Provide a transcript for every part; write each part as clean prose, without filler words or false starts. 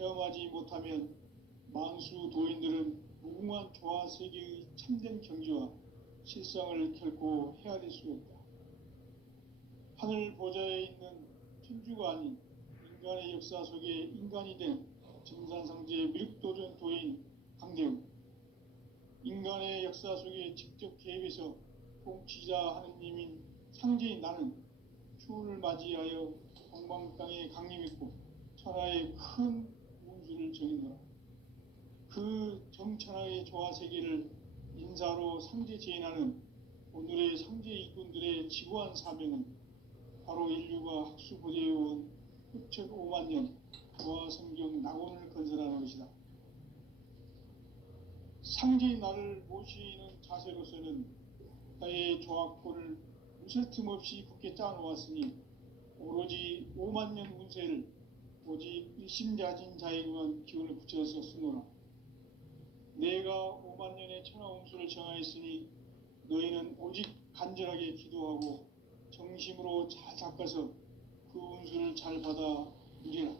체험하지 못하면 만수 도인들은 무궁한 조화 세계의 참된 경지와 실상을 결코 헤아릴 수 없다. 하늘 보좌에 있는 천주가 아닌 인간의 역사 속에 인간이 된 증산상제 미륵도전 도인 강대웅, 인간의 역사 속에 직접 개입해서 통치자 하느님인 상제인 나는 추운을 맞이하여 동방 땅에 강림했고 천하의 큰 운수를 정했노라. 그 정천하의 조화 세계를 인사로 상제 제인하는 오늘의 상제 일꾼들의 지구한 사명은 바로 인류가 학수고대해온 흡천 5만 년 조화 성경 낙원을 건설하는 것이다. 상제인 나를 모시는 자세로서는 나의 조합권을 무술 틈 없이 굳게 짜놓았으니 오로지 5만 년 운세를 오직 일심자진 자에게만 기운을 붙여서 쓰노라. 내가 5만 년의 천하 운수를 정하였으니 너희는 오직 간절하게 기도하고 정심으로 잘 닦아서 그 운수를 잘 받아 누리라.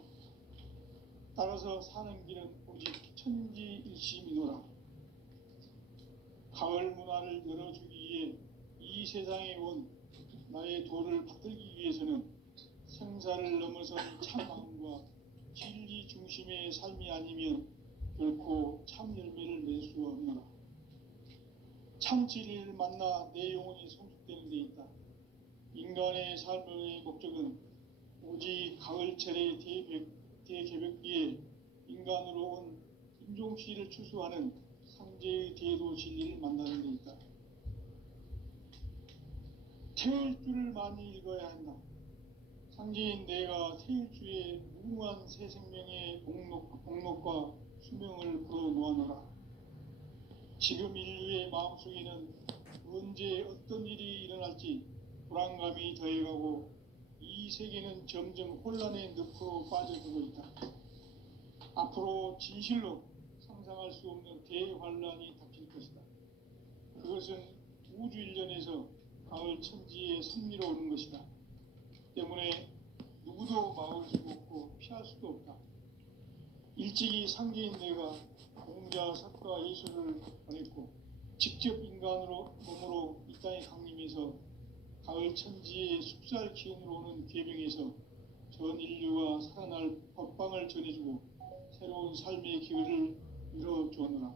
따라서 사는 길은 오직 천지일심이노라. 가을 문화를 열어주기 위해 이 세상에 온 나의 도를 받들기 위해서는 생사를 넘어선 참마음과 진리 중심의 삶이 아니면 결코 참 열매를 낼 수 없노라. 참 진리를 만나 내 영혼이 성숙되는 데 있다. 인간의 삶의 목적은 오직 가을철의 대개벽기에 인간으로 온 임종씨를 추수하는 상제의 대도 진리를 만나는 데 있다. 태일주를 많이 읽어야 한다. 상제인 내가 태일주의 무궁한 새 생명의 복록과 수명을 불어놓아노라. 지금 인류의 마음속에는 언제 어떤 일이 일어날지 불안감이 더해가고 이 세계는 점점 혼란의 늪으로 빠져들고 있다. 앞으로 진실로 상상할 수 없는 대환란이 닥칠 것이다. 그것은 우주 일련에서 가을 천지의 섭리로 오는 것이다. 때문에 누구도 막을 수 없고 피할 수도 없다. 일찍이 상제인 내가 공자, 석가, 예수를 보냈고 직접 인간으로 몸으로 이 땅에 강림해서 가을 천지의 숲살 기운으로 오는 궤병에서 전 인류가 살아날 법방을 전해주고 새로운 삶의 기회를 열어주었노라.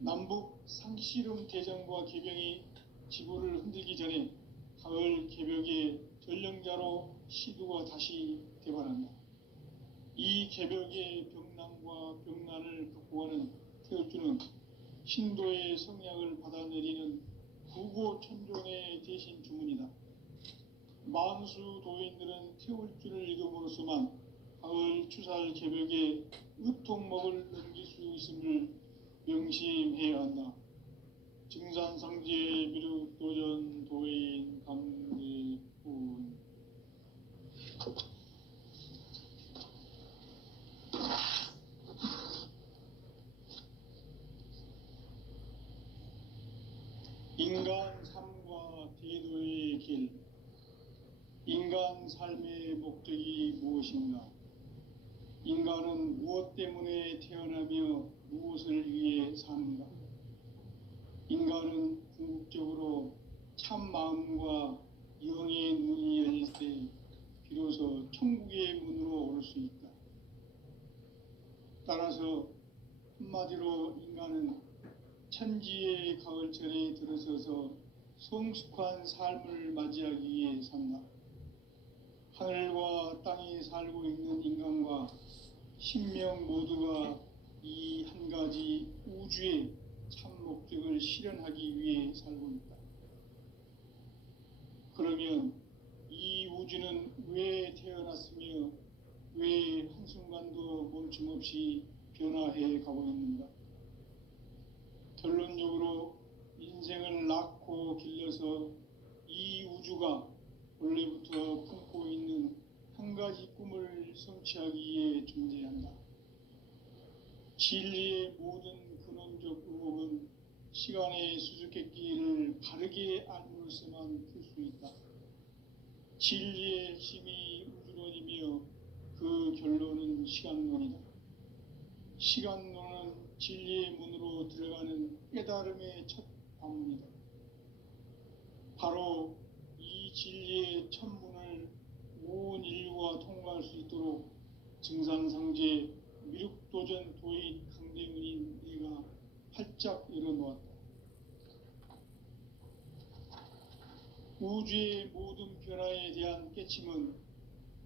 남북 상씨름 대전과 궤병이 지구를 흔들기 전에 가을 개벽의 전령자로 시두가 다시 개발한다. 이 개벽의 병난과 병난을 극복하는 태울주는 신도의 성약을 받아내리는 구고천종의 대신 주문이다. 만수 도인들은 태울주를 읽음으로써만 가을 추살 개벽의 으통목을 넘길 수 있음을 명심해야 한다. 증산상제 미륵도전 도인 강대훈. 인간 삶과 대도의 길. 인간 삶의 목적이 무엇인가? 인간은 무엇 때문에 태어나며 무엇을 위해 사는가? 인간은 궁극적으로 참 마음과 영의 문이 열릴 때 비로소 천국의 문으로 올 수 있다. 따라서 한마디로 인간은 천지의 가을철에 들어서서 성숙한 삶을 맞이하기 위해 산다. 하늘과 땅에 살고 있는 인간과 신명 모두가 이 한 가지 우주의 참 목적을 실현하기 위해 살고 있다. 그러면 이 우주는 왜 태어났으며 왜 한순간도 멈춤없이 변화해 가고 있는가? 결론적으로 인생을 낳고 길러서 이 우주가 원래부터 품고 있는 한 가지 꿈을 성취하기 위해 존재한다. 진리의 모든 근원적 의혹은 시간의 수수께끼를 바르게 알므로서만 풀 수 있다. 진리의 핵심이 우주론이며 그 결론은 시간론이다. 시간론은 진리의 문으로 들어가는 깨달음의 첫 관문이다. 바로 이 진리의 첫 문을 온 인류가 통과할 수 있도록 증산상제 미륵도전 도인 강대문인 내가 활짝 열어놓았다. 우주의 모든 변화에 대한 깨침은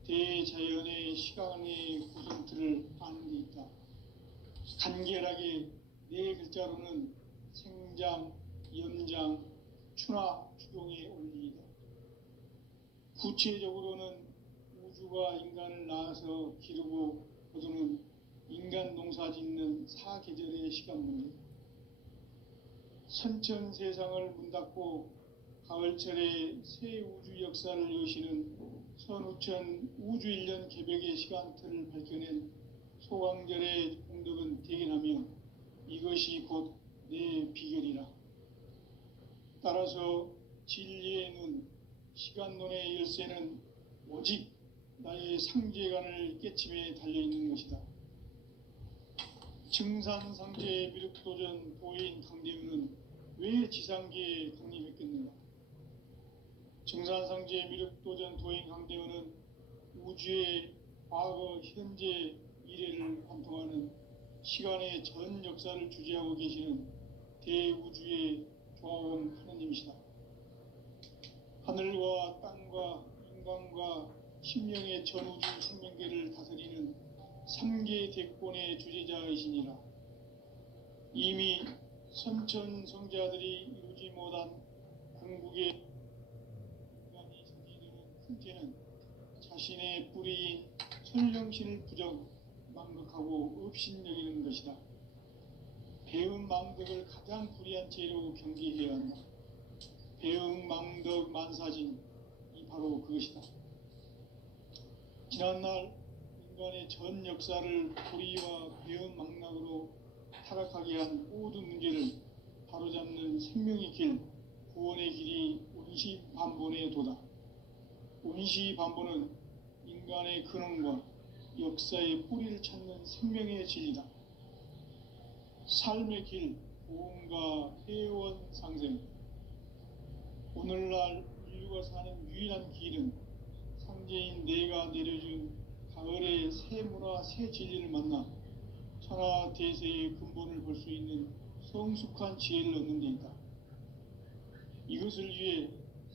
대자연의 시간의 구성틀을 아는 데 있다. 간결하게 네 글자로는 생장, 연장, 추나 추동의 원리이다. 구체적으로는 우주가 인간을 낳아서 기르고 거두는 인간 농사 짓는 사계절의 시간 문제다. 선천 세상을 문 닫고 가을철에 새 우주 역사를 여시는 선우천 우주 1년 개벽의 시간틀을 밝혀낸 소강절의 공덕은 대견하며 이것이 곧 내 비결이라. 따라서 진리의 눈, 시간론의 열쇠는 오직 나의 상제관을 깨침에 달려있는 것이다. 증산상제 미륵도전 도인 강대우는 왜 지상계에 강림했겠는가? 증산상제 미륵도전 도인 강대우는 우주의 과거, 현재, 미래를 관통하는 시간의 전 역사를 주재하고 계시는 대우주의 조화원 하느님이시다. 하늘과 땅과 인간과 심령의 전우주 생명계를 다스리는 3계 대권의 주재자이시니라. 이미 선천 성자들이 이루지 못한 궁극의 인간이 저지르는 큰 죄는 자신의 뿌리인 설령신을 부정, 망극하고 업신여기는 것이다. 배음 망덕을 가장 불의한 죄로 경계해야 한다. 배음 망덕 만사진, 이 바로 그것이다. 지난날 인간의 전 역사를 불의와 배음 망락으로 타락하게 한 모든 문제를 바로잡는 생명의 길, 구원의 길이 운시반본의 도다. 운시반본은 인간의 근원과 역사의 뿌리를 찾는 생명의 진리다. 삶의 길, 보험과 회원 상생. 오늘날 인류가 사는 유일한 길은 상제인 내가 내려준 가을의 새 문화, 새 진리를 만나 천하 대세의 근본을 볼 수 있는 성숙한 지혜를 얻는 데 있다. 이것을 위해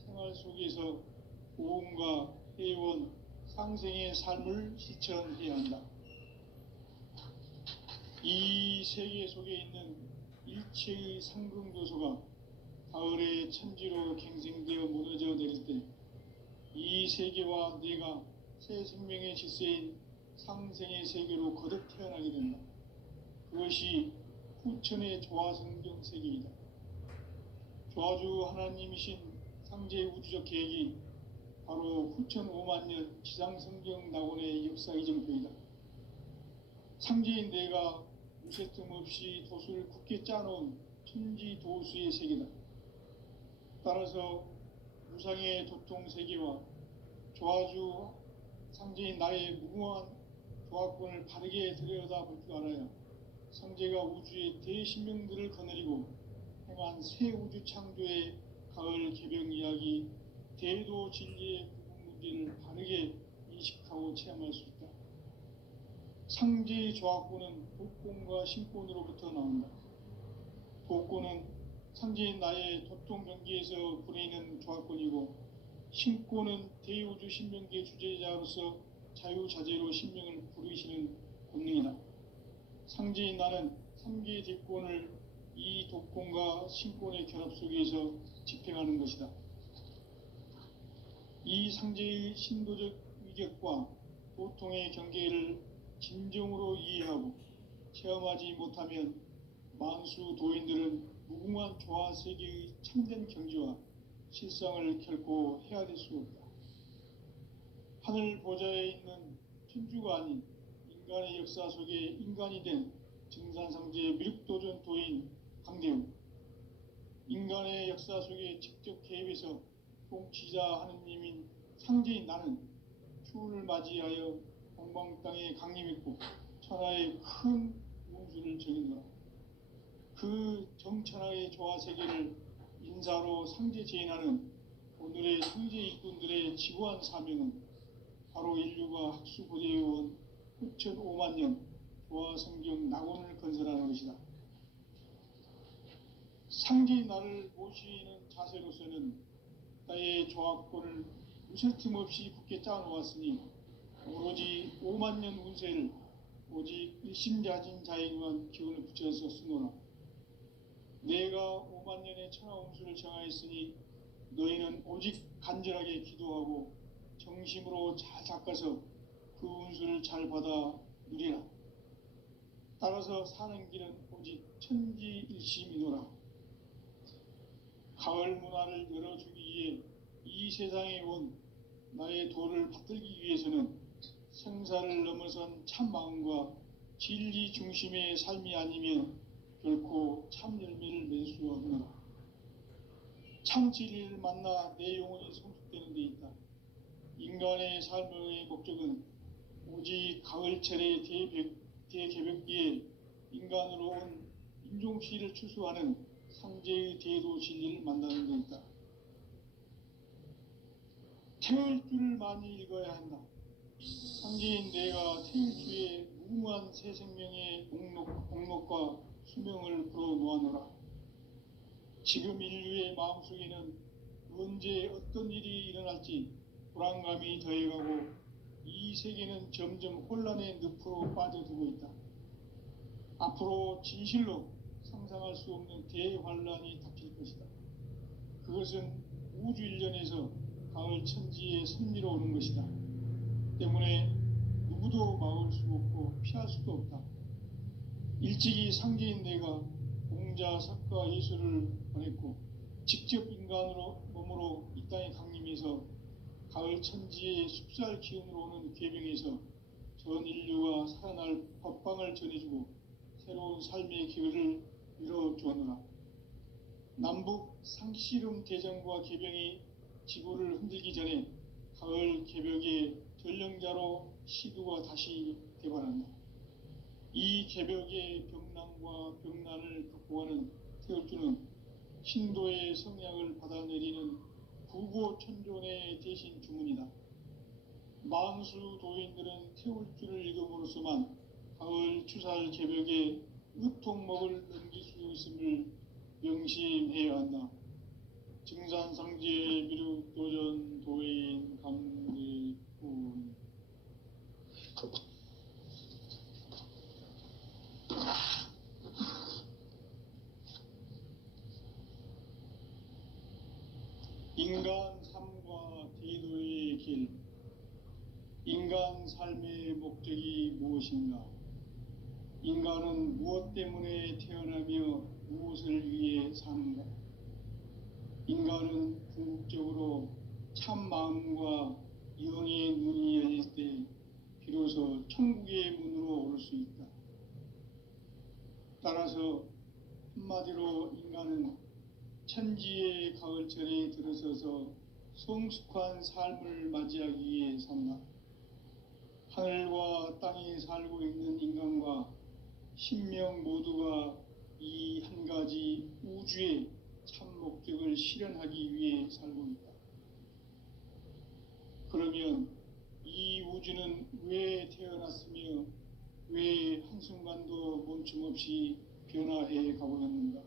생활 속에서 보험과 회원, 상생의 삶을 실천해야 한다. 이 세계 속에 있는 일체의 상승교소가 가을의 천지로 갱생되어 무너져 내릴 때 이 세계와 내가 새 생명의 질서인 상생의 세계로 거듭 태어나게 된다. 그것이 후천의 조화성경 세계이다. 조화주 하나님이신 상제 우주적 계획이 바로 후천 5만 년 지상성경 낙원의 역사 이정표이다. 상제인 내가 무쇠 틈 없이 도수를 굳게 짜놓은 천지 도수의 세계다. 따라서 무상의 도통 세계와 조화주 상제인 나의 무궁한 조화권을 바르게 들여다볼 줄 알아야 상제가 우주의 대신명들을 거느리고 행한 새 우주 창조의 가을 개병 이야기, 대도 진리의 구분 문제를 바르게 인식하고 체험할 수 있다. 상제의 조화권은 도권과 신권으로부터 나온다. 도권은 상제인 나의 도통 경계에서 부리는 조화권이고, 신권은 대우주 신명계 주제자로서 자유자재로 신명을 부르시는 본능이다. 상제인 나는 3계 대권을 이 도권과 신권의 결합 속에서 집행하는 것이다. 이 상제의 신도적 위격과 도통의 경계를 진정으로 이해하고 체험하지 못하면 만수 도인들은 무궁한 조화세계의 참된 경지와 실상을 결코 헤아릴 수 없다. 하늘 보좌에 있는 천주가 아닌 인간의 역사 속에 인간이 된 증산상제 미륵도전 도인 강대우, 인간의 역사 속에 직접 개입해서 통치자 하느님인 상제인 나는 추운을 맞이하여 동방 땅에 강림했고 천하의 큰 운수를 정했노라. 그 정천하의 조화 세계를 인사로 상제 제인하는 오늘의 상제 일꾼들의 지구한 사명은 바로 인류가 학수 고대해온 9,500만 년 조화 성경 낙원을 건설하는 것이다. 상제의 나를 모시는 자세로서는 나의 조합권을 무쇠 틈 없이 굳게 짜놓았으니 오로지 5만 년 운세를 오직 일심자진 자에게만 기운을 붙여서 쓰노라. 내가 5만 년의 천하 운수를 정하였으니 너희는 오직 간절하게 기도하고 정심으로 잘 닦아서 그 운수를 잘 받아 누리라. 따라서 사는 길은 오직 천지일심이노라. 가을 문화를 열어주기 위해 이 세상에 온 나의 도를 받들기 위해서는 생사를 넘어선 참 마음과 진리 중심의 삶이 아니면 결코 참 열매를 맺을 수 없노라. 참 진리를 만나 내 영혼이 성숙되는 데 있다. 인간의 삶의 목적은 오직 가을철의 대개벽기에 인간으로 온 인종시를 추수하는 상제의 대도 진리를 만나는 데 있다. 태울 줄을 많이 읽어야 한다. 상제인 내가 태울 주의 무궁한 새 생명의 목록과 수명을 불어놓아노라. 지금 인류의 마음속에는 언제 어떤 일이 일어날지 불안감이 더해가고 이 세계는 점점 혼란의 늪으로 빠져들고 있다. 앞으로 진실로 상상할 수 없는 대환란이 닥칠 것이다. 그것은 우주 일련에서 가을 천지의 섭리로 오는 것이다. 때문에 누구도 막을 수 없고 피할 수도 없다. 일찍이 상제인 내가 공자, 석가, 예수를 보냈고 직접 인간으로 몸으로 이 땅에 강림해서 가을 천지의 숲살 기운으로 오는 궤병에서 전 인류가 살아날 법방을 전해주고 새로운 삶의 기회를 이뤄주었노라. 남북 상씨름 대전과 개병이 지구를 흔들기 전에 가을 개벽의 전령자로 시두가 다시 대발한다. 이 개벽의 병난과 병난을 극복하는 태울주는 신도의 성약을 받아내리는 구고천존의 대신 주문이다. 만수 도인들은 태울주를 읽음으로써만 가을 추살 개벽의 의통목을 넘길 수 있음을 명심해야 한다. 증산상제 미륵도전 도인 강대군. 인간 삶과 대도의 길. 인간 삶의 목적이 무엇인가? 인간은 무엇 때문에 태어나며 무엇을 위해 사는가? 인간은 궁극적으로 참 마음과 영의 눈이 열릴 때 비로소 천국의 문으로 오를 수 있다. 따라서 한마디로 인간은 천지의 가을철에 들어서서 성숙한 삶을 맞이하기 위해 산다. 하늘과 땅에 살고 있는 인간과 신명 모두가 이 한 가지 우주의 참 목적을 실현하기 위해 살고 있다. 그러면 이 우주는 왜 태어났으며 왜 한순간도 멈춤없이 변화해 가고 있는가?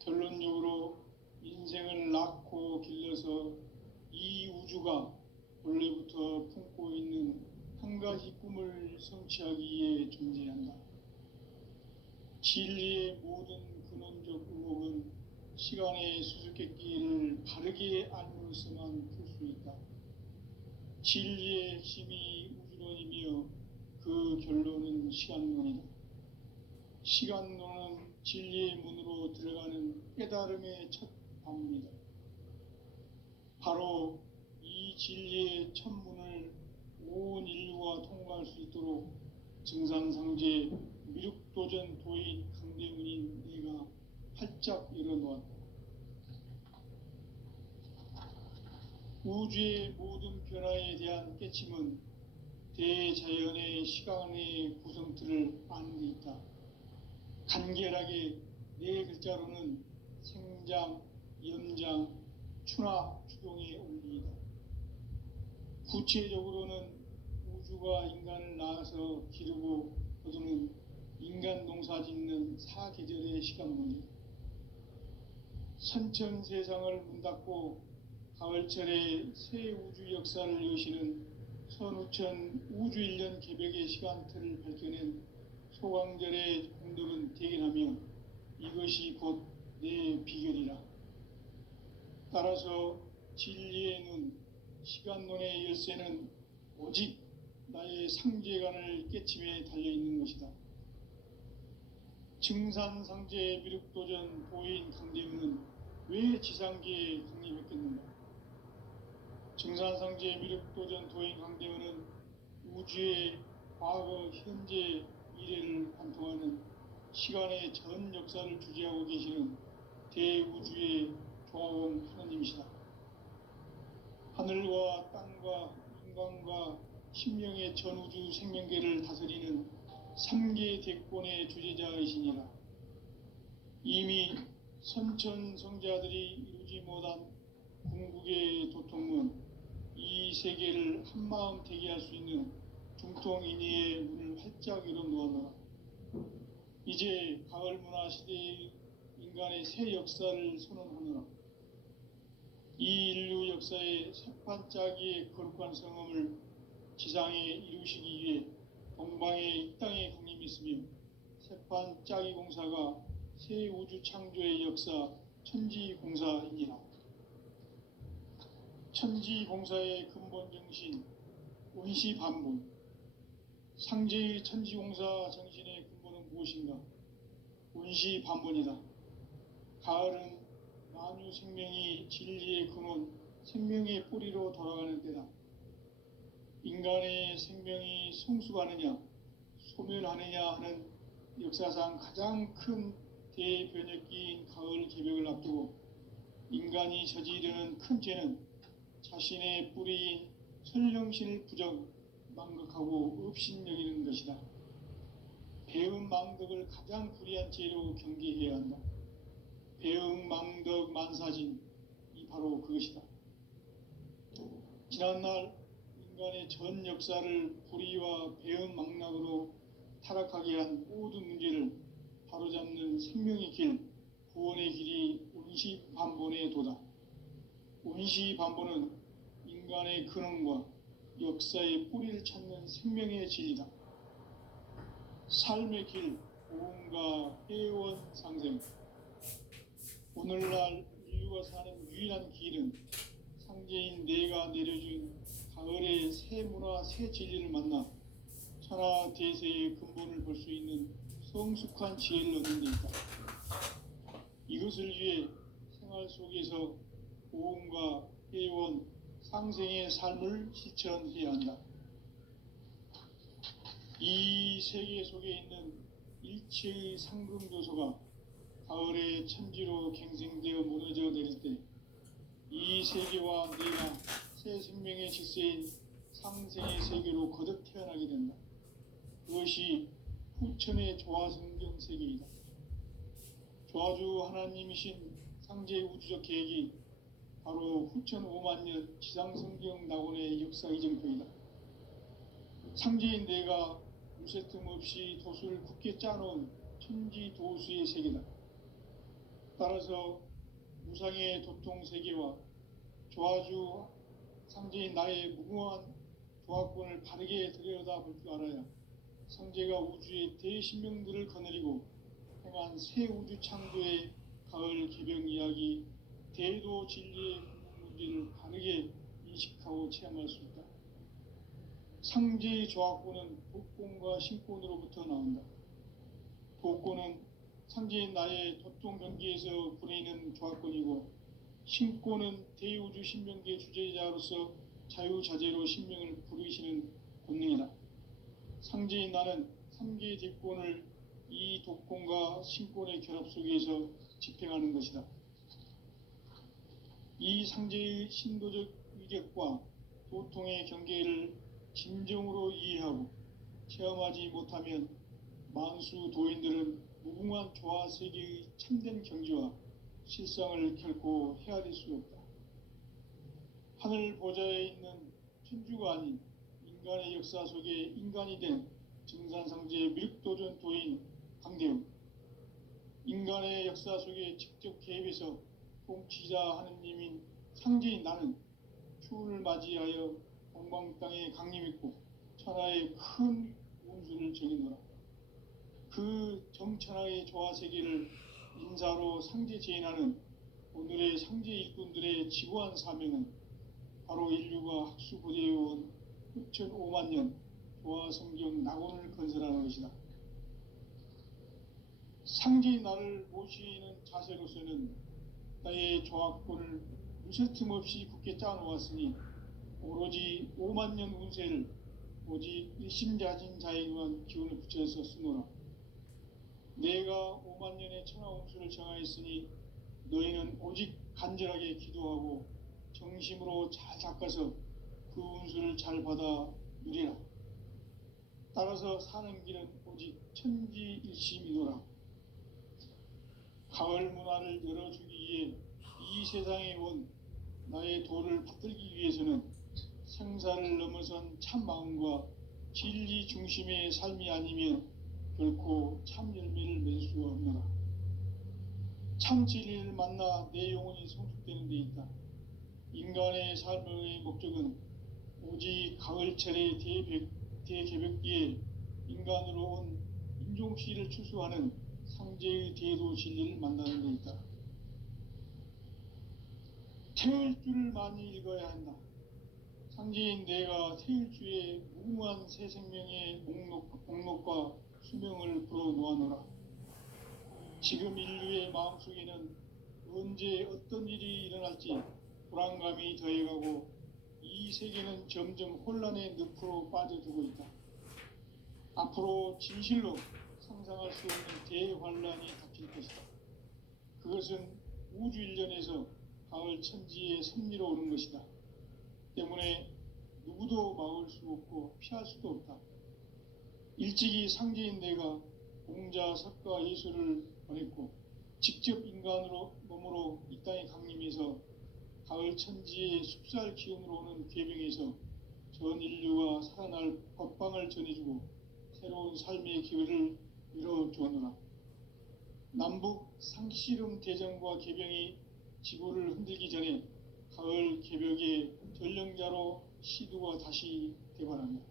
결론적으로 인생을 낳고 길러서 이 우주가 원래부터 품고 있는 한 가지 꿈을 성취하기 위해 존재한다. 진리의 모든 근원적 의혹은 시간의 수수께끼를 바르게 알므로서만 풀 수 있다. 진리의 핵심이 우주론이며 그 결론은 시간론이다. 시간론은 진리의 문으로 들어가는 깨달음의 첫 방문이다. 바로 이 진리의 첫 문을 온 인류가 통과할 수 있도록 증산상제 미륵도전 도인 강대문인 내가 활짝 열어놓았다. 우주의 모든 변화에 대한 깨침은 대자연의 시간의 구성틀을 아는 데 있다. 간결하게 네 글자로는 생장, 연장, 추나 추동의 원리이다. 구체적으로는 우주가 인간을 낳아서 기르고 거두는 인간 농사 짓는 사계절의 시간 문제. 선천 세상을 문 닫고 가을철에 새 우주 역사를 여시는 선우천 우주 1년 개벽의 시간틀을 밝혀낸 소강절의 공덕은 대견하며 이것이 곧 내 비결이라. 따라서 진리의 눈, 시간론의 열쇠는 오직 나의 상제관을 깨침에 달려있는 것이다. 증산상제 미륵도전 도인 강대문은 왜 지상계에 강림했겠는가? 증산상제 미륵도전 도인 강대문은 우주의 과거, 현재, 미래를 관통하는 시간의 전 역사를 주재하고 계시는 대우주의 조화원 하나님이시다. 하늘과 땅과 인간과 신명의 전우주 생명계를 다스리는 3계 대권의 주재자이시니라. 이미 선천성자들이 이루지 못한 궁극의 도통문, 이 세계를 한마음 되게 할 수 있는 중통인의의 문을 활짝 열어놓아노라. 이제 가을 문화 시대의 인간의 새 역사를 선언하노라. 이 인류 역사의 새판짜기의 거룩한 성험을 지상에 이루시기 위해 동방의 이 땅에 강림했으며 새판짜기 공사가 새 우주 창조의 역사 천지공사이니라. 천지공사의 근본 정신 원시반본. 상제의 천지공사 정신의 근본은 무엇인가? 원시반본이다. 가을은 만유 생명이 진리의 근원, 생명의 뿌리로 돌아가는 때다. 인간의 생명이 성숙하느냐, 소멸하느냐 하는 역사상 가장 큰 대변혁기인 가을 개벽을 앞두고 인간이 저지르는 큰 죄는 자신의 뿌리인 설령신을 부정, 망극하고 업신여기는 것이다. 배음 망덕을 가장 불의한 죄로 경계해야 한다. 배음 망덕 만사진, 이 바로 그것이다. 지난날 인간의 전 역사를 불의와 배음 망락으로 타락하게 한 모든 문제를 바로잡는 생명의 길, 구원의 길이 원시반본의 도다. 원시반본은 인간의 근원과 역사의 뿌리를 찾는 생명의 진리다. 삶의 길, 고음과 회원 상생. 오늘날 인류가 사는 유일한 길은 상제인 내가 내려준 가을의 새 문화, 새 진리를 만나 천하 대세의 근본을 볼 수 있는 성숙한 지혜를 얻는 데 있다. 이것을 위해 생활 속에서 고음과 회원, 상생의 삶을 실천해야 한다. 이 세계 속에 있는 일체의 상금도서가 가을의 천지로 갱생되어 무너져 내릴 때 이 세계와 내가 새 생명의 질서인 상생의 세계로 거듭 태어나게 된다. 그것이 후천의 조화성경 세계이다. 조화주 하나님이신 상제의 우주적 계획이 바로 후천 5만년 지상성경 낙원의 역사 이정표이다. 상제인 내가 무쇠틈 없이 도수를 굳게 짜놓은 천지도수의 세계다. 따라서 무상의 도통세계와 조화주 상제인 나의 무궁한 조화권을 바르게 들여다볼 줄 알아야 상제가 우주의 대신명들을 거느리고 행한 새 우주 창조의 가을 개병 이야기, 대도 진리의 근본 문제를 바르게 인식하고 체험할 수 있다. 상제의 조화권은 도권과 신권으로부터 나온다. 도권은 상제인 나의 도통 경계에서 부리는 조화권이고, 신권은 대우주 신명계 주제자로서 자유자재로 신명을 부르시는 권능이다. 상제인 나는 3개 대권을 이 도권과 신권의 결합 속에서 집행하는 것이다. 이 상제의 신도적 위력과 도통의 경계를 진정으로 이해하고 체험하지 못하면 만수 도인들은 무궁한 조화 세계의 참된 경지와 실상을 결코 헤아릴 수 없다. 하늘 보좌에 있는 천주가 아닌 인간의 역사 속에 인간이 된 증산상제 미륵도전 도인 강대웅, 인간의 역사 속에 직접 개입해서 통치자 하느님인 상제인 나는 추운을 맞이하여 동방 땅에 강림했고 천하의 큰 운수를 정해노라. 그 정천하의 조화세계를 인사로 상제 제인하는 오늘의 상제 일꾼들의 지구한 사명은 바로 인류가 학수고대해온 6,500만 년 조화성경 낙원을 건설하는 것이다. 상제인 나를 모시는 자세로서는 나의 조화권을 무쇠틈 없이 굳게 짜놓았으니 오로지 5만 년 운세를 오직 일심자진 자에게만 기운을 붙여서 쓰노라. 내가 5만 년의 천하 운수를 정하였으니 너희는 오직 간절하게 기도하고 정심으로 잘 닦아서 그 운수를 잘 받아 누리라. 따라서 사는 길은 오직 천지일심이노라. 가을 문화를 열어주기 위해 이 세상에 온 나의 도를 받들기 위해서는 생사를 넘어선 참 마음과 진리 중심의 삶이 아니면 결코 참 열매를 맺을 수 없노라. 참 진리를 만나 내 영혼이 성숙되는 데 있다. 인간의 삶의 목적은 오직 가을철의 대개벽기에 인간으로 온 인종씨를 추수하는 상제의 대도 진리를 만나는 데 있다. 태울 줄을 많이 읽어야 한다. 상제인 내가 태일주의 무궁한 새 생명의 목록과 수명을 불어놓아노라. 지금 인류의 마음속에는 언제 어떤 일이 일어날지 불안감이 더해가고 이 세계는 점점 혼란의 늪으로 빠져들고 있다. 앞으로 진실로 상상할 수 없는 대환란이 닥칠 것이다. 그것은 우주 일련에서 가을 천지의 섭리로 오는 것이다. 때문에 누구도 막을 수 없고 피할 수도 없다. 일찍이 상제인 내가 공자, 석가, 예수를 보냈고 직접 인간으로 몸으로 이 땅에 강림해서 가을 천지의 숲살 기운으로 오는 궤병에서 전 인류가 살아날 법방을 전해주고 새로운 삶의 기회를 이뤄주었노라. 남북 상씨름 대전과 개병이 지구를 흔들기 전에 가을 개벽의 전령자로 시두가 다시 대발합니다.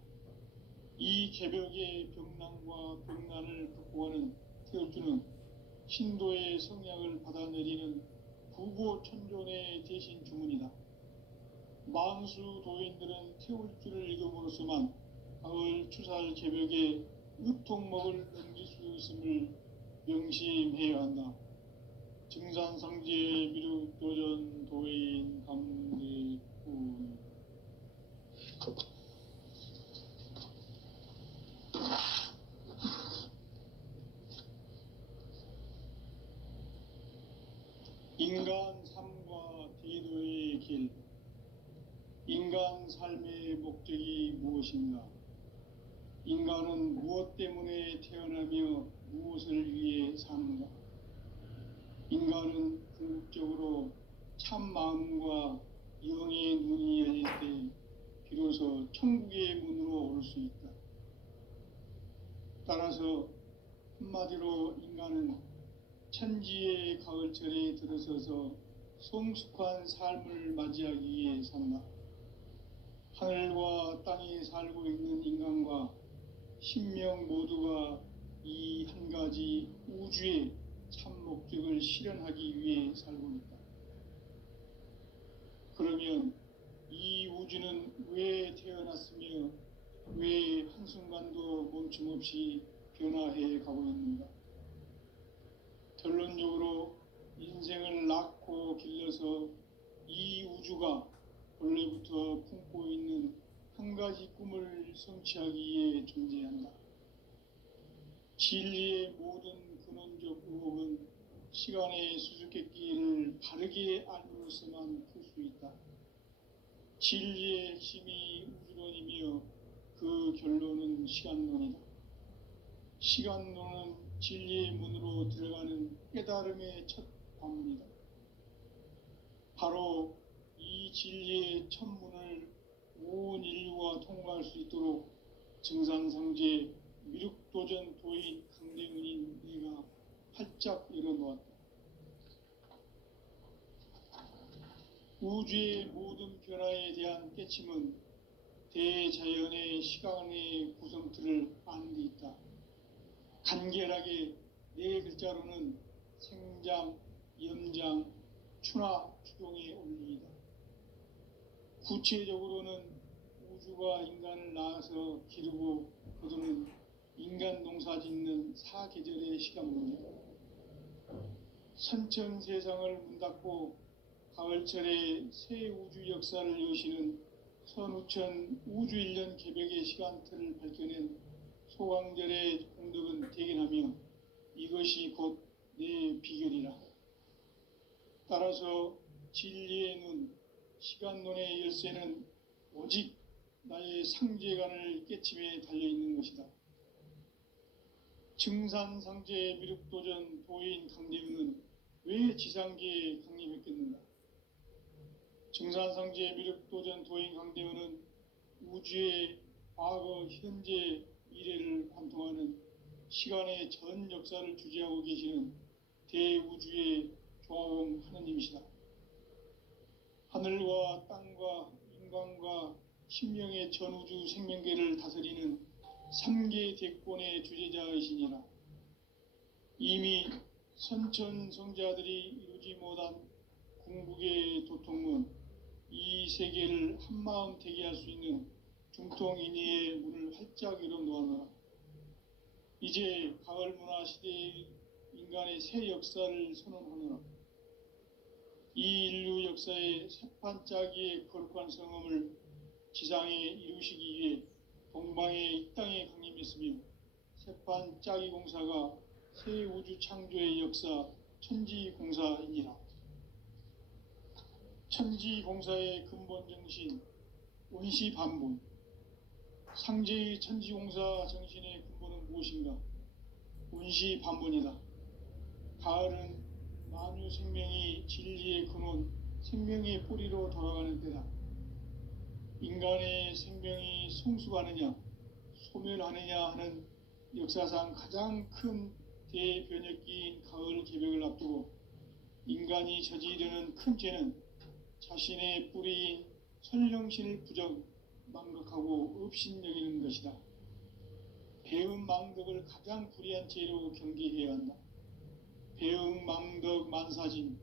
이 개벽의 병난과 병난을 극복하는 태울주는 신도의 성약을 받아내리는 부고천존의 대신 주문이다. 만수 도인들은 태울주를 읽음으로써만 가을 추살 개벽에 으통목을 넘길 수 있음을 명심해야 한다. 증산상제 미륵도전 도인 감대군. 인간 삶과 대도의 길. 인간 삶의 목적이 무엇인가? 인간은 무엇 때문에 태어나며 무엇을 위해 사는가? 인간은 궁극적으로 참 마음과 영의 눈이 열릴 때 비로소 천국의 문으로 올 수 있다. 따라서 한마디로 인간은 천지의 가을철에 들어서서 성숙한 삶을 맞이하기 위해 산다. 하늘과 땅에 살고 있는 인간과 신명 모두가 이 한 가지 우주의 참 목적을 실현하기 위해 살고 있다. 그러면 이 우주는 왜 태어났으며 왜 한순간도 멈춤없이 변화해 가고 있는가? 결론적으로 인생을 낳고 길러서 이 우주가 원래부터 품고 있는 한 가지 꿈을 성취하기 위해 존재한다. 진리의 모든 근원적 의혹은 시간의 수수께끼를 바르게 알므로서만 풀 수 있다. 진리의 핵심이 우주론이며 그 결론은 시간론이다. 시간론은 진리의 문으로 들어가는 깨달음의 첫 관문이다. 바로 이 진리의 첫 문을 온 인류가 통과할 수 있도록 증산상제 미륵도전 도인 강대문인 내가 활짝 열어놓았다. 우주의 모든 변화에 대한 깨침은 대자연의 시간의 구성틀을 아는 데 있다. 간결하게 네 글자로는 생장, 염장, 추나 추동의 원리이다. 구체적으로는 우주가 인간을 낳아서 기르고 거두는 인간 농사 짓는 사계절의 시간문이다. 선천 세상을 문 닫고 가을철에 새 우주 역사를 여시는 선우천 우주일년 개벽의 시간틀을 밝혀낸 소강절의 공덕은 대견하며 이것이 곧 내 비결이라. 따라서 진리의 눈, 시간론의 열쇠는 오직 나의 상제관을 깨침에 달려있는 것이다. 증산상제 미륵도전 도인 강대은은 왜 지상계에 강림했겠는가? 증산상제 미륵도전 도인 강대은은 우주의 과거, 현재, 미래를 관통하는 시간의 전 역사를 주재하고 계시는 대우주의 조화원 하느님이시다. 하늘과 땅과 인간과 신명의 전우주 생명계를 다스리는 3계 대권의 주재자이시니라. 이미 선천성자들이 이루지 못한 궁극의 도통은 이 세계를 한마음 되게 할 수 있는 중통인의의 문을 활짝 열어놓아라. 이제 가을 문화 시대의 인간의 새 역사를 선언하노라. 이 인류 역사의 새판짜기의 거룩한 성음을 지상에 이루시기 위해 동방의 이 땅에 강림했으며 새판짜기 공사가 새 우주 창조의 역사 천지공사이니라. 천지공사의 근본 정신 원시반본. 상제의 천지공사 정신의 근본은 무엇인가? 원시반본이다. 가을은 만유 생명이 진리의 근원, 생명의 뿌리로 돌아가는 때다. 인간의 생명이 성숙하느냐, 소멸하느냐 하는 역사상 가장 큰 대변혁기인 가을 개벽을 앞두고 인간이 저지르는 큰 죄는 자신의 뿌리인 선령신을 부정, 망각하고 업신여기는 것이다. 배음 망덕을 가장 불의한 죄로 경계해야 한다. 배음 망덕 만사진이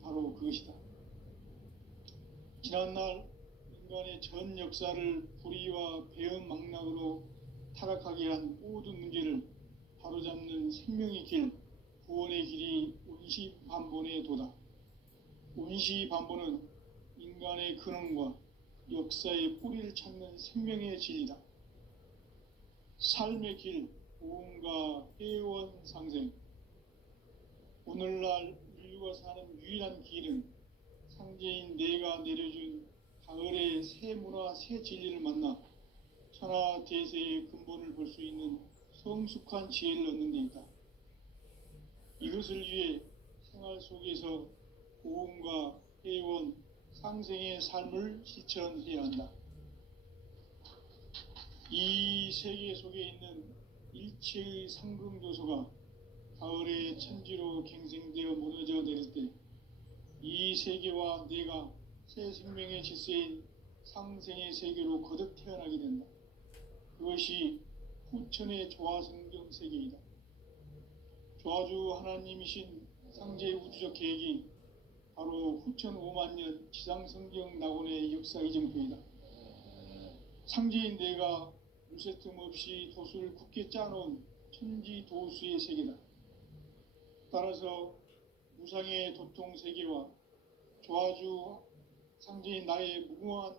바로 그것이다. 지난날 인간의 전 역사를 불의와 배음 망락으로 타락하게 한 모든 문제를 바로잡는 생명의 길, 구원의 길이 원시반본의 도다. 원시반본은 인간의 근원과 역사의 뿌리를 찾는 생명의 진리다. 삶의 길, 보험과 회원 상생. 오늘날 인류가 사는 유일한 길은 상제인 내가 내려준 가을의 새 문화, 새 진리를 만나 천하 대세의 근본을 볼 수 있는 성숙한 지혜를 얻는 데 있다. 이것을 위해 생활 속에서 보험과 회원, 상생의 삶을 실천해야 한다. 이 세계 속에 있는 일체의 상금조소가 가을의 천지로 갱생되어 무너져 내릴 때 이 세계와 내가 새 생명의 질서인 상생의 세계로 거듭 태어나게 된다. 그것이 후천의 조화성경 세계이다. 조화주 하나님이신 상제의 우주적 계획이 바로 후천 5만년 지상성경 낙원의 역사 이정표이다. 상제인 내가 물새틈 없이 도수를 굳게 짜놓은 천지도수의 세계다. 따라서 무상의 도통 세계와 조화주 상제인 나의 무궁한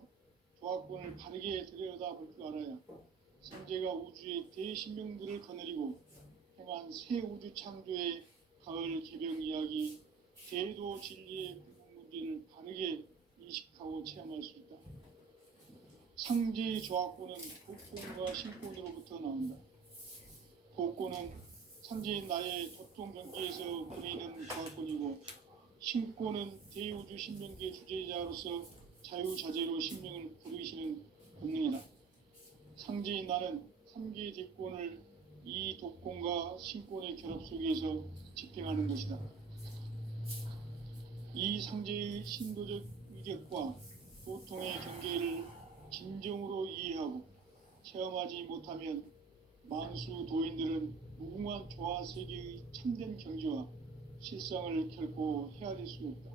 조화권을 바르게 들여다볼 줄 알아야 상제가 우주의 대신명들을 거느리고 행한 새 우주 창조의 가을 개벽 이야기, 대도 진리의 궁극 문제를 바르게 인식하고 체험할 수 있다. 상제의 조합권은 독권과 신권으로부터 나온다. 독권은 상제인 나의 도통 경계에서 보내는 조합권이고, 신권은 대우주 신명계 주제자로서 자유자재로 신명을 부르시는 본능이다. 상제인 나는 3개의 대권을 이 독권과 신권의 결합 속에서 집행하는 것이다. 이 상제의 신도적 위격과 도통의 경계를 진정으로 이해하고 체험하지 못하면 만수 도인들은 무궁한 조화 세계의 참된 경지와 실상을 결코 헤아릴 수 없다.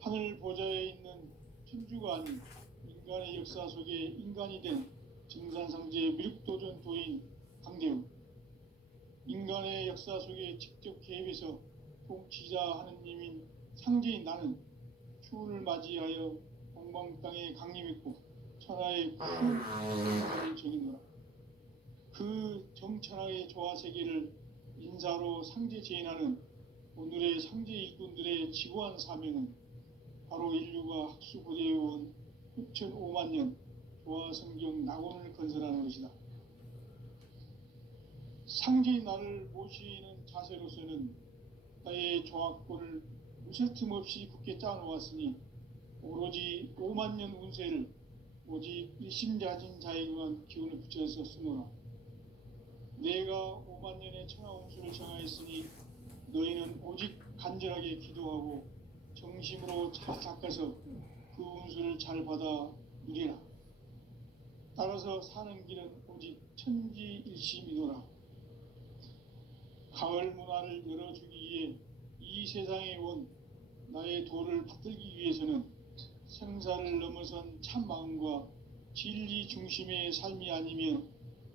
하늘 보좌에 있는 천주가 아닌 인간의 역사 속에 인간이 된 증산상제의 미륵도전 도인 강대우, 인간의 역사 속에 직접 개입해서 통치자 하느님인 상제인 나는 추후를 맞이하여 동방 땅에 강림했고 천하의 큰 정을 정의노라. 그 정천하의 조화 세계를 인사로 상제 제인하는 오늘의 상제 일꾼들의 지고한 사명은 바로 인류가 학수고대해온 6,500만 년 조화 성경 낙원을 건설하는 것이다. 상제인 나를 모시는 자세로서는 나의 조합권을 무쇠틈 없이 굳게 짜놓았으니 오로지 5만 년 운세를 오직 일심자진 자에게만 기운을 붙여서 쓰노라. 내가 5만 년의 천하 운수를 정하였으니 너희는 오직 간절하게 기도하고 정심으로 잘 닦아서 그 운수를 잘 받아 누리라. 따라서 사는 길은 오직 천지일심이노라. 가을 문화를 열어주기 위해 이 세상에 온 나의 도를 받들기 위해서는 생사를 넘어선 참 마음과 진리 중심의 삶이 아니면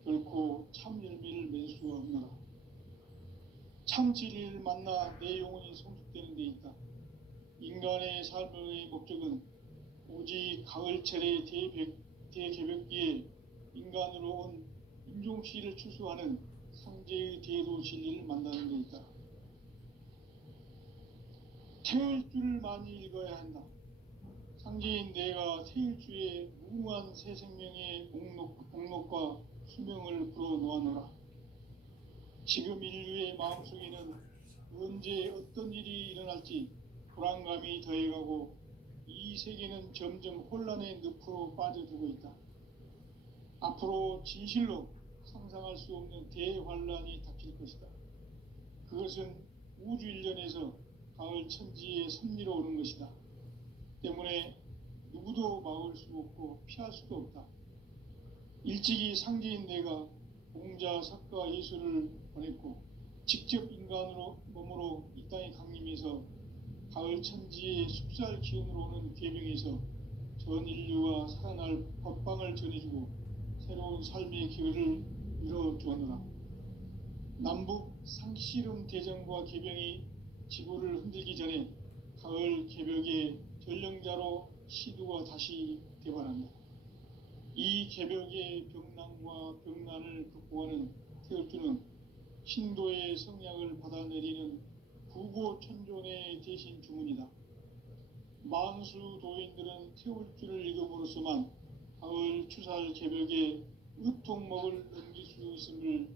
결코 참 열매를 맺을 수가 없노라. 참 진리를 만나 내 영혼이 성숙되는 데 있다. 인간의 삶의 목적은 오직 가을철의 대개벽기에 인간으로 온 인종시를 추수하는 상제의 대도 진리를 만나는 데 있다. 태울 줄을 많이 읽어야 한다. 상제인 내가 태일주의 무궁한 새 생명의 목록과 수명을 불어놓아노라. 지금 인류의 마음속에는 언제 어떤 일이 일어날지 불안감이 더해가고 이 세계는 점점 혼란의 늪으로 빠져들고 있다. 앞으로 진실로 상상할 수 없는 대환란이 닥칠 것이다. 그것은 우주 일련에서 가을 천지의 섭리로 오는 것이다. 때문에 누구도 막을 수 없고 피할 수도 없다. 일찍이 상제인 내가 공자, 석가, 예수를 보냈고 직접 인간으로 몸으로 이 땅에 강림해서 가을 천지의 숲살 기운으로 오는 계명에서 전 인류가 살아날 법방을 전해주고 새로운 삶의 기회를 열어주었노라. 남북 상씨름 대전과 계병이 지구를 흔들기 전에 가을 개벽의 전령자로 시두가 다시 대발한다. 이 개벽의 병난과 병난을 극복하는 태울주는 신도의 성약을 받아내리는 부고천존의 대신 주문이다. 만수 도인들은 태울주를 읽음으로써만 가을 추살 개벽의 으통목을 넘길 수 있음을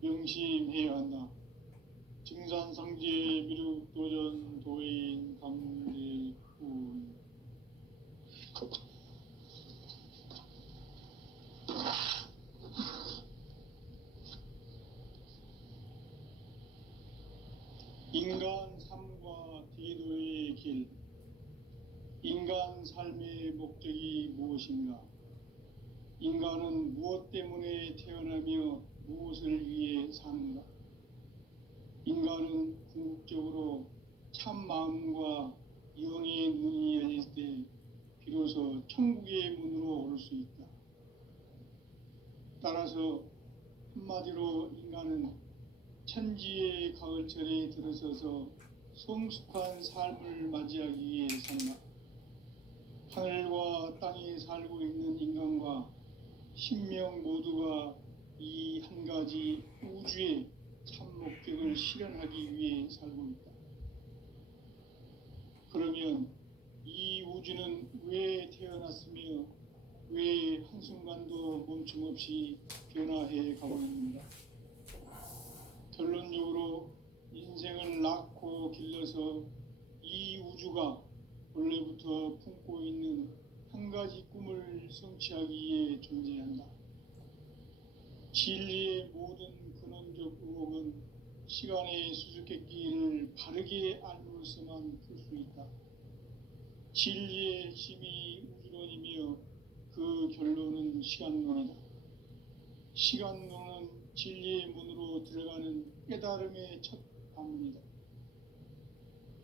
명심해야 한다. 증산상제 미륵도전 도인 강대훈. 인간 삶과 대도의 길. 인간 삶의 목적이 무엇인가? 인간은 무엇 때문에 태어나며 무엇을 위해 사는가? 인간은 궁극적으로 참 마음과 영의 눈이 열릴 때 비로소 천국의 문으로 오를 수 있다. 따라서 한마디로 인간은 천지의 가을철에 들어서서 성숙한 삶을 맞이하기 위해 산다. 하늘과 땅에 살고 있는 인간과 신명 모두가 이 한 가지 우주의 참 목적을 실현하기 위해 살고 있다. 그러면 이 우주는 왜 태어났으며 왜 한순간도 멈춤 없이 변화해 가고 있는가? 결론적으로 인생을 낳고 길러서 이 우주가 원래부터 품고 있는 한 가지 꿈을 성취하기 위해 존재한다. 진리의 모든 근원적 의혹은 시간의 수수께끼를 바르게 알므로서만 풀 수 있다. 진리의 핵심이 우주론이며 그 결론은 시간론이다. 시간론은 진리의 문으로 들어가는 깨달음의 첫 관문이다.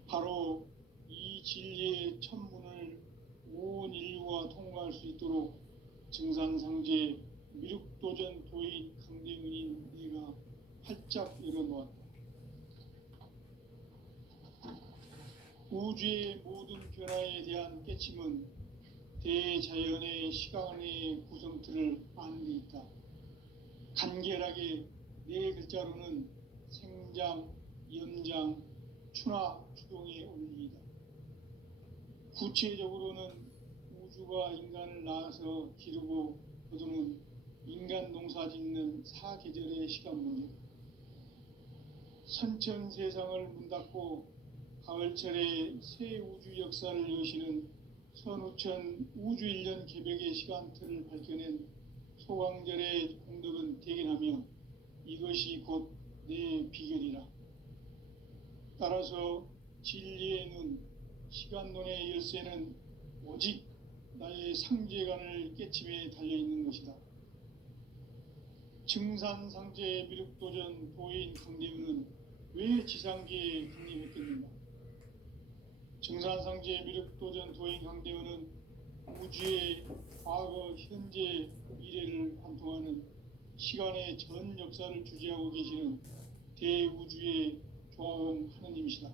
바로 이 진리의 첫 문을 온 인류가 통과할 수 있도록 증산상제 미륵도전 도인 강대문인 내가 활짝 열어놓았다. 우주의 모든 변화에 대한 깨침은 대자연의 시간의 구성틀을 아는 데 있다. 간결하게 네 글자로는 생장, 연장, 추나 추동의 원리이다. 구체적으로는 우주가 인간을 낳아서 기르고 거두는 인간 농사 짓는 사계절의 시간 문제. 선천 세상을 문 닫고 가을철에 새 우주 역사를 여시는 선우천 우주 1년 개벽의 시간틀을 밝혀낸 소강절의 공덕은 대견하며 이것이 곧 내 비결이라. 따라서 진리의 눈, 시간론의 열쇠는 오직 나의 상제관을 깨침에 달려있는 것이다. 증산상제 미륵도전 도인 강대우는 왜 지상계에 강림했겠는가? 증산상제 미륵도전 도인 강대우는 우주의 과거, 현재, 미래를 관통하는 시간의 전 역사를 주재하고 계시는 대우주의 조화원 하느님이시다.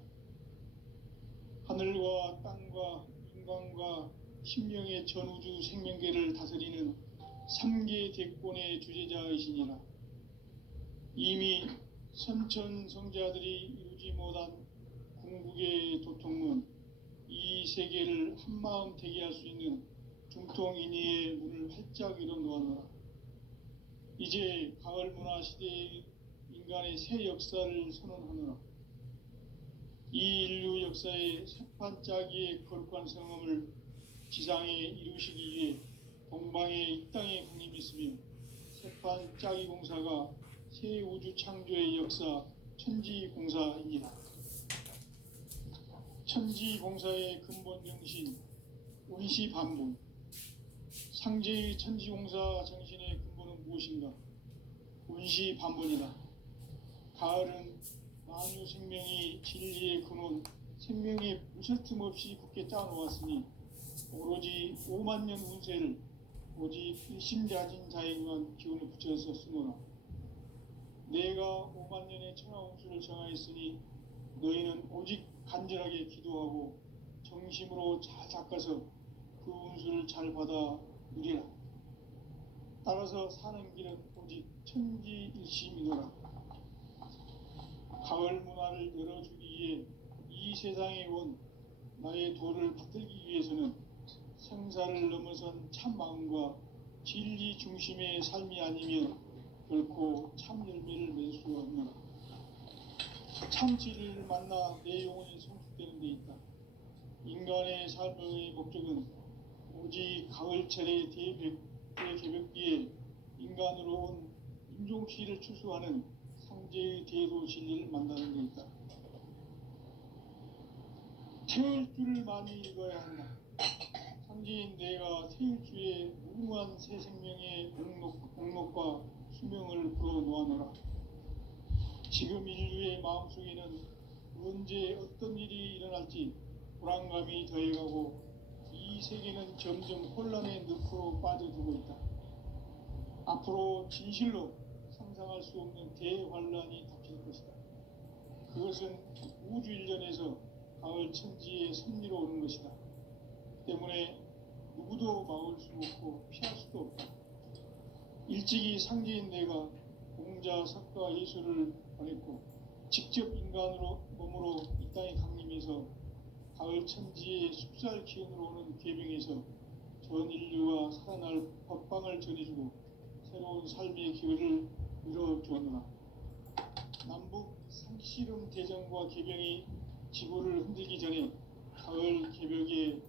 하늘과 땅과 인간과 신명의 전우주 생명계를 다스리는 3계 대권의 주재자이시니라. 이미 선천 성자들이 이루지 못한 궁극의 도통문, 이 세계를 한마음 되게 할 수 있는 중통인의의 문을 활짝 열어놓아노라. 이제 가을 문화 시대의 인간의 새 역사를 선언하노라. 이 인류 역사의 새판짜기의 거룩한 성험을 지상에 이루시기 위해 동방의 이 땅에 강림했으며 새판짜기 공사가 새 우주 창조의 역사 천지공사입니다. 천지공사의 근본 정신 원시반복. 상제의 천지공사 정신의 근본은 무엇인가? 원시반복이다. 가을은 만유 생명이 진리의 근원, 생명에 무설틈 없이 굳게 짜놓았으니 오로지 5만 년 운세를 오직 일심자진 자에게만 기운을 붙여서 쓰노라. 내가 5만 년의 천하운수를 정하였으니 너희는 오직 간절하게 기도하고 정심으로 잘 닦아서 그 운수를 잘 받아 누리라. 따라서 사는 길은 오직 천지일심이노라. 가을 문화를 열어주기 위해 이 세상에 온 나의 도를 받들기 위해서는 생사를 넘어선 참 마음과 진리 중심의 삶이 아니면 결코 참 열매를 맺을 수 없노라. 참 진리를 만나 내 영혼이 성숙되는 데 있다. 인간의 삶의 목적은 오직 가을철의 대개벽기에 인간으로 온 인종시를 추수하는 상제의 대도 진리를 만나는 데 있다. 태울 줄을 많이 읽어야 한다. 상제인 내가 태울 주의 무궁한 새 생명의 목록과 수명을 불어놓아노라. 지금 인류의 마음속에는 언제 어떤 일이 일어날지 불안감이 더해가고 이 세계는 점점 혼란의 늪으로 빠져들고 있다. 앞으로 진실로 상상할 수 없는 대환란이 닥칠 것이다. 그것은 우주 일련에서 가을 천지의 섭리로 오는 것이다. 때문에 누구도 막을 수 없고 피할 수도 없다. 일찍이 상제인 내가 공자, 석가, 예수를 보냈고 직접 인간으로 몸으로 이 땅에 강림해서 가을 천지의 숲살 기운으로 오는 계명에서 전 인류가 살아날 법방을 전해주고 새로운 삶의 기회를 열어주었노라. 남북 상씨름 대전과 개병이 지구를 흔들기 전에 가을 개벽에